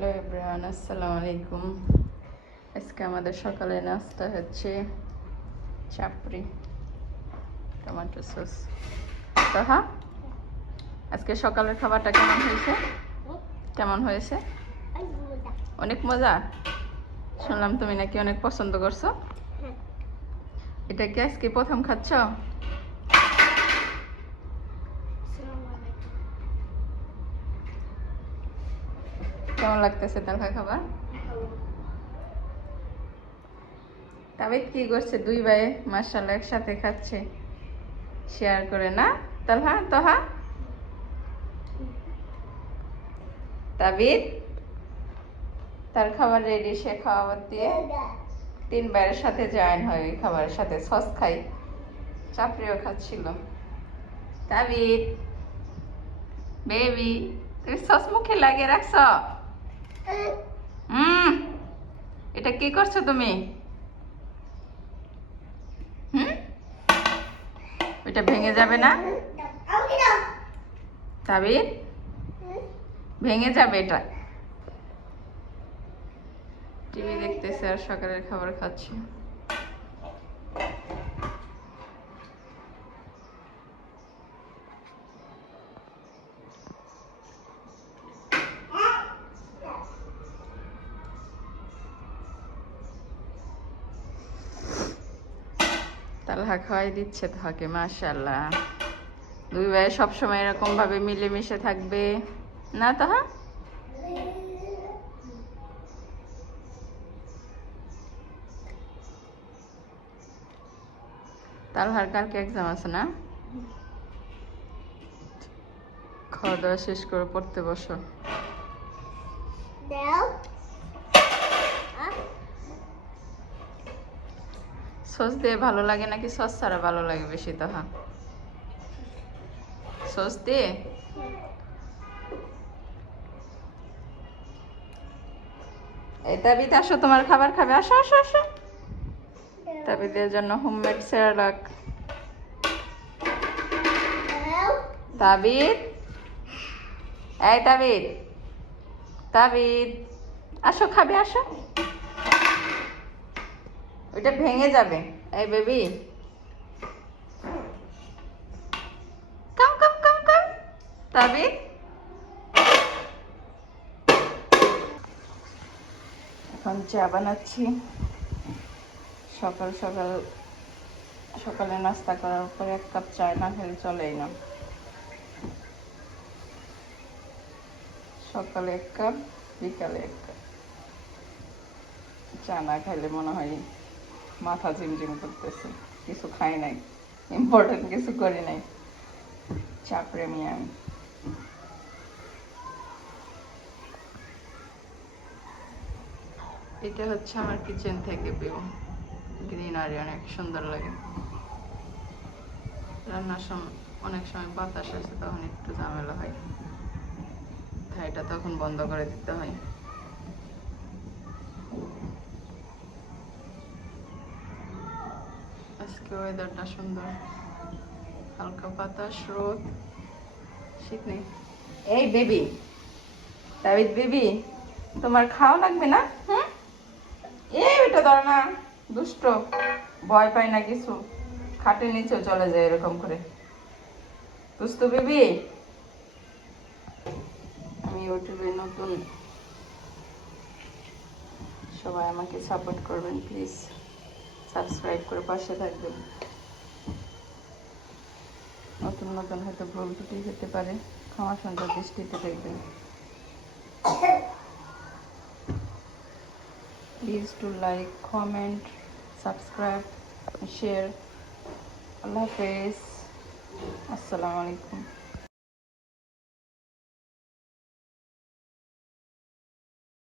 Hello everyone, আসসালামু আলাইকুম। আজকে আমাদের সকালে নাস্তা হচ্ছে চাপড়ি টমেটো সস। তো হ্যাঁ, আজকে সকালের খাবারটা কেমন হয়েছে? কেমন হয়েছে? অনেক মজা। শুনলাম তুমি নাকি অনেক পছন্দ করছো। এটা কি আজকে প্রথম খাচ্ছ? কেমন লাগতেছে তালহা খাবার? তবে কি করছে দুই ভাই মাশাআল্লাহ একসাথে খাচ্ছে, শেয়ার করে না তালহা? তোহা তাবিদ তার খাবার রেডি, সে খাওয়াবার দিয়ে তিন ভাইয়ের সাথে জয়েন হয়, ওই খাবারের সাথে সস খাই, চাপড়িও খাচ্ছিল। তাবিদ বেবি, তুমি সস মুখে লাগিয়ে রাখছ? এটা কি করছো তুমি? ওইটা ভেঙে যাবে না তাবিদ? ভেঙে যাবে এটা। টিভি দেখতেছে আর সকালের খাবার খাচ্ছি। তালহা খাওয়াই দিচ্ছে তাকে, মাশাআল্লাহ। দুই ভাই সবসময় এরকম ভাবে মিলেমিশে থাকবে না তাহা? তালহার কালকে এক্সাম আছে না? খাওয়া দাওয়া শেষ করে পড়তে বসো। সস দিয়ে ভালো লাগে নাকি সস ছাড়া ভালো লাগে বেশি? তাহা সস দিয়ে। এই তাবিদ আসো, তোমার খাবার খাবে, আসো আসো আসো। তাবিদের জন্য হোমমেড সেরালাক। তাবিদ, এই তাবিদ, তাবিদ আসো, খাবে আসো। ওইটা ভেঙে যাবে। এই বেবি, কাম কাম কাম কাম। তাবিদ, এখন চা বানাচ্ছি। সকাল সকাল সকালে নাস্তা করার পরে এক কাপ চা না খেলে চলেই না। সকালে এক কাপ, বিকালে এক কাপ চা না খাইলে মনে হয় মাথা ঝিমঝিম করতেছে, কিছু খাই নাই, ইম্পর্টেন্ট কিছু করি নাই। চা প্রেমী আমি। এটা হচ্ছে আমার কিচেন থেকে ভিউ। গ্রিনারি অনেক সুন্দর লাগে। রান্নার সময় অনেক সময় বাতাস আসে, তখন একটু ঝামেলা হয়, তাই এটা তখন বন্ধ করে দিতে হয়। আজকে ওয়েদারটা সুন্দর, হালকা বাতাস, রোদ, শীত নেই। এই বেবি, তাবিদ বেবি, তোমার খাওয়া লাগবে না? এই ওইটা ধর না, দুষ্ট, ভয় পায় না কিছু, খাটের নিচেও চলে যায় এরকম করে। দুষ্টু বেবি। আমি ইউটিউবে নতুন, সবাই আমাকে সাপোর্ট করবেন প্লিজ, সাবস্ক্রাইব করে পাশে থাকবেন। নতুন নতুন হয়তো ভুল ত্রুটি হতে পারে, ক্ষমা সুন্দর দৃষ্টিতে দেখবেন। Please to like, comment, subscribe, share. আল্লাহ হাফেজ, আসসালামু আলাইকুম।